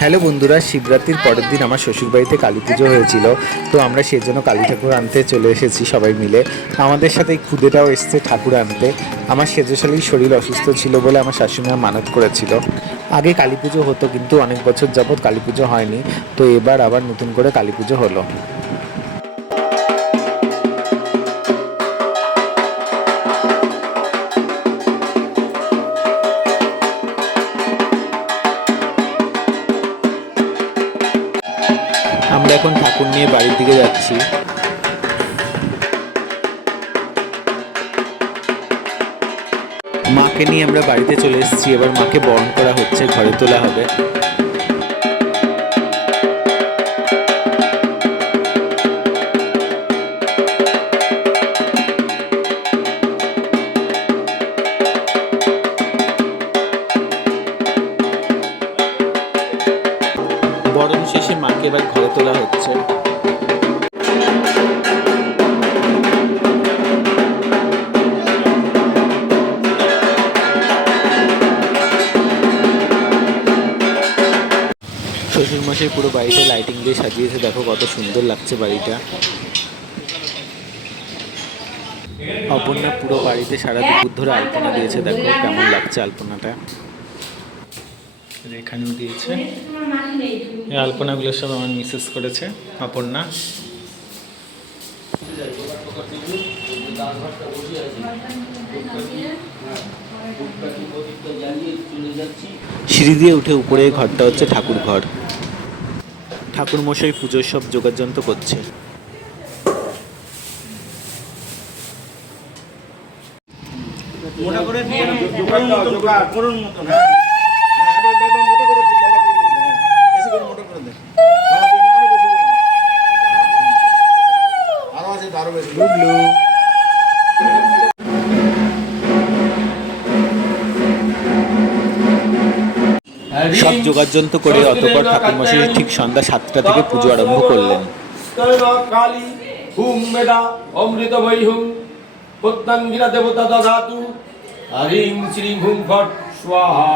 Hello বন্ধুরা শিবরাত্রির পরের দিন আমার শ্বশুরবাড়িতে কালী পুজো হয়েছিল। তো আমরা সেই জন্য কালী ঠাকুর আনতে চলে এসেছি সবাই মিলে। আমাদের সাথে খুদেটাও এসছে ঠাকুর আনতে। আমার সেজশালীর শরীর অসুস্থ ছিল বলে আমার শাশুড়িমা মানত করেছিল। আগে কালী পুজো হতো কিন্তু অনেক বছর যাবৎ কালী পুজো হয়নি। তো এবার আবার নতুন করে কালী পুজো হলো। আমরা এখন ঠাকুর নিয়ে বাড়ির দিকে যাচ্ছি। মাকে নিয়ে আমরা বাড়িতে চলে এসেছি। এবার মাকে বরণ করা হচ্ছে, ঘরে তোলা হবে। বরণ শেষে মাকে এবার ঘরে তোলা হচ্ছে। শ্বশুরমশাই পুরো বাড়িটা লাইটিং দিয়ে সাজিয়েছে, দেখো কত সুন্দর লাগছে বাড়িটা। অপর্ণা পুরো বাড়িতে সারা দুপুর ধরে আলপনা দিয়েছে, দেখো কেমন লাগছে আলপনাটা। এখানেও দিয়েছে। এই আলপনাগুলো সব আমার মিসেস করেছে অপর্ণা। সিঁড়ি দিয়ে উঠে উপরে ঘরটা হচ্ছে ঠাকুর ঘর। ঠাকুর মশাই পুজোর সব যোগাযন্ত্র করছে। মোটা করে দিয়ে করুন মতন সব যোগাযন্ত্র করে অতপর ঠাকুর মশাই ঠিক সন্ধ্যা সাতটা থেকে পুজো আরম্ভ করলেন। কালী হুম মেদা অমৃত বৈ হুম প্রত্যঙ্গিরা দেবতা দদাতু হরিং শ্রী হুম ফট স্বাহা।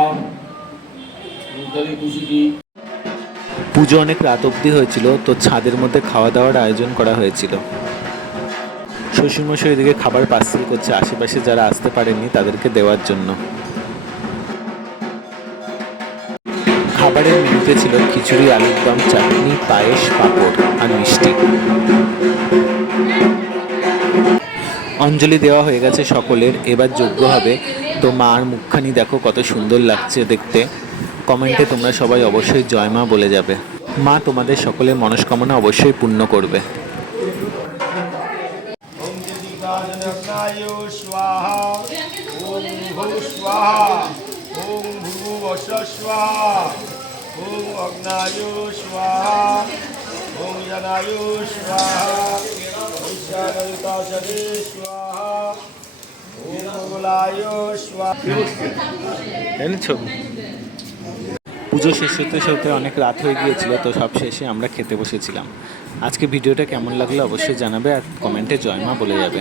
পুজো অনেক রাত অবধি হয়েছিল তো ছাদের মধ্যে খাওয়া দাওয়ার আয়োজন করা হয়েছিল। শ্বশুরমশাই এদিকে খাবার পার্সেল করছে আশেপাশে যারা আসতে পারেননি তাদেরকে দেওয়ার জন্য। খাবারের মেনুতে ছিল খিচুড়ি, আলুর দম, চাটনি, পায়েস, পাঁপড় আর মিষ্টি। অঞ্জলি দেওয়া হয়ে গেছে সকলের। এবার যোগ্য হবে তো মার মুখখানি। দেখো কত সুন্দর লাগছে দেখতে। কমেন্টে তোমরা সবাই অবশ্যই জয় মা বলে যাবে। মা তোমাদের সকলের মনস্কামনা অবশ্যই পূর্ণ করবে। পুজো শেষ হতে হতে অনেক রাত হয়ে গিয়েছিল, তো সব শেষে আমরা খেতে বসেছিলাম। আজকে ভিডিওটা কেমন লাগল অবশ্যই জানাবে আর কমেন্টে জয় মা বলে যাবে।